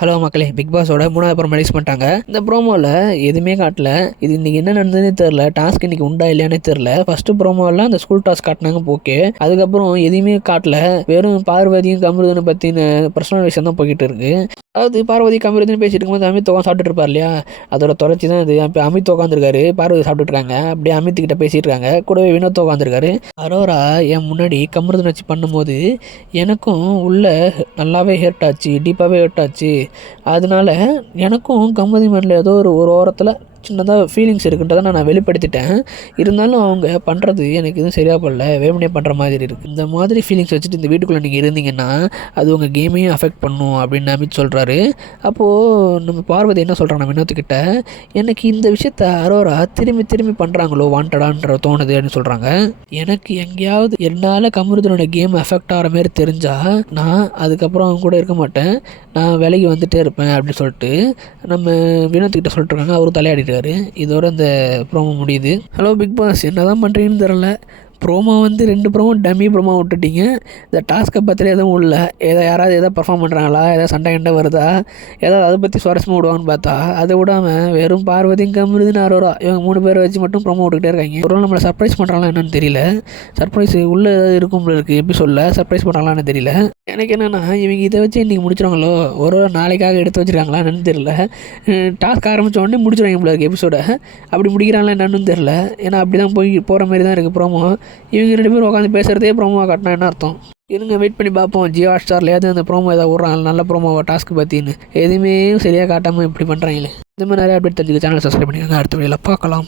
Hello மக்களே big பாஸோட மூணாவது promo release பண்ணிட்டாங்க. இந்த ப்ரோமோவில் எதுவுமே காட்டல. இது இன்னைக்கு என்ன நடந்ததுன்னு தெரில டாஸ்க் இன்னைக்கு உண்டா இல்லையானே தெரில ஃபர்ஸ்ட் ப்ரோமோவில் அந்த ஸ்கூல் டாஸ்க் காட்டினாங்க ஓகே அதுக்கப்புறம் எதுவுமே காட்டல. வெறும் பார்வதியும் கமருதனை பற்றின பர்சனல் விஷயம் தான் போய்கிட்டு இருக்கு. அதாவது பார்வதி கமருதன் பேசிட்டு இருக்கும்போது அமித் உட்காந்து சாப்பிட்டுட்டு இருப்பார் இல்லையா? அதோட தொடர்ச்சி தான் இது. இப்போ அமித் உட்காந்துருக்காரு பார்வதி சாப்பிட்டுட்டு இருக்காங்க. அப்படியே அமித் கிட்ட பேசிட்டு இருக்காங்க. கூடவே வினோத் உட்காந்துருக்காரு அரோரா என் முன்னாடி கமருதன் வச்சு பண்ணும்போது எனக்கும் உள்ள நல்லாவே ஹேர்ட் ஆச்சு டீப்பாகவே ஹேர்ட் ஆச்சு. அதனால எனக்கும் கம்மதி மேடில் ஏதோ ஒரு ஒரு ஓரத்தில் சின்னதாக ஃபீலிங்ஸ் இருக்குன்றதை நான் வெளிப்படுத்திட்டேன். இருந்தாலும் அவங்க பண்ணுறது எனக்கு எதுவும் சரியாக படல. வேமனே பண்ணுற மாதிரி இருக்குது இந்த மாதிரி ஃபீலிங்ஸ் வச்சுட்டு இந்த வீட்டுக்குள்ளே நீங்கள் இருந்தீங்கன்னா அது உங்கள் கேமையும் அஃபெக்ட் பண்ணும் அப்படின்னு அமித் சொல்கிறாரு அப்போது நம்ம பார்வதி என்ன சொல்கிறாங்க வினோத்துக்கிட்ட எனக்கு இந்த விஷயத்த அரோரா திரும்பி திரும்பி பண்ணுறாங்களோ வாண்டடான்ற தோணுது அப்படின்னு சொல்கிறாங்க எனக்கு எங்கேயாவது என்னால் கமருதனோட கேம் அஃபெக்ட் ஆகிற மாதிரி தெரிஞ்சால் நான் அதுக்கப்புறம் அவங்க கூட இருக்க மாட்டேன். நான் விலைக்கு வந்துகிட்டே இருப்பேன் அப்படின்னு சொல்லிட்டு நம்ம வினோத்துக்கிட்ட சொல்லிட்டுருக்காங்க அவரும் தலையாடிட்டு தலையாடிட்டாரு இதோட இந்த ப்ரோமோ முடியுது. ஹலோ பிக் பாஸ் என்ன தான் பண்ணுறீங்கன்னு தெரில ப்ரோமோ வந்து ரெண்டு ப்ரோமோ டம்மி ப்ரோமோ விட்டுட்டீங்க. இந்த டாஸ்க்கை பற்றி எதுவும் இல்லை ஏதோ யாராவது எதாவது பர்ஃபார்ம் பண்ணுறாங்களா ஏதாவது சண்டை கண்டை வருதா? ஏதாவது அதை பற்றி சுவாரஸ்யமாக விடுவான்னு பார்த்தா அதை விடாமல் வெறும் பார்வதியும் கம்ருதுன்னு அரோரா இவங்க மூணு பேரை வச்சு மட்டும் ப்ரோமோ விட்டுக்கிட்டே இருக்காங்க. ஒரு நம்மளை சர்ப்ரைஸ் பண்ணுறாங்களா என்னன்னு தெரியல. சர்ப்ரைஸ் உள்ளே ஏதாவது இருக்கும் இருக்குது எப்படி சொல்ல? சர்ப்ரைஸ் பண்ணுறாங்களான்னு தெரியல. எனக்கு என்னென்னா இவங்க இதை வச்சு இன்றைக்கி முடிச்சிருவாங்களோ? ஒரு ஒரு நாளைக்காக எடுத்து வச்சிருக்காங்களா என்னன்னு தெரியல. டாஸ்க் ஆரம்பித்த உடனே முடிச்சிருவாங்க போல எபிசோடை எபிசோட அப்படி முடிக்கிறாங்களா என்னன்னு தெரில ஏன்னா அப்படி தான் போய் போகிற மாதிரி தான் இருக்குது ப்ரோமோ இவங்க ரெண்டு பேரும் உட்காந்து பேசுகிறதே ப்ரோமோ காட்டினா என்ன அர்த்தம்? இருங்க வெயிட் பண்ணி பார்ப்போம். ஜியோ ஹாட் ஸ்டார்லையாவது அந்த ப்ரோமோ ஏதாவது விட்றாங்க நல்ல ப்ரோமோவை டாஸ்க் பற்றின்னு எதுவுமே சரியாக காட்டாமல் இப்படி பண்ணுறாங்களே இந்த மாதிரி நிறைய அப்டேட் தெரிஞ்சுக்க சேனல் சப்ஸ்கிரைப் பண்ணிக்கோங்க. அடுத்த வழியில் பார்க்கலாம்.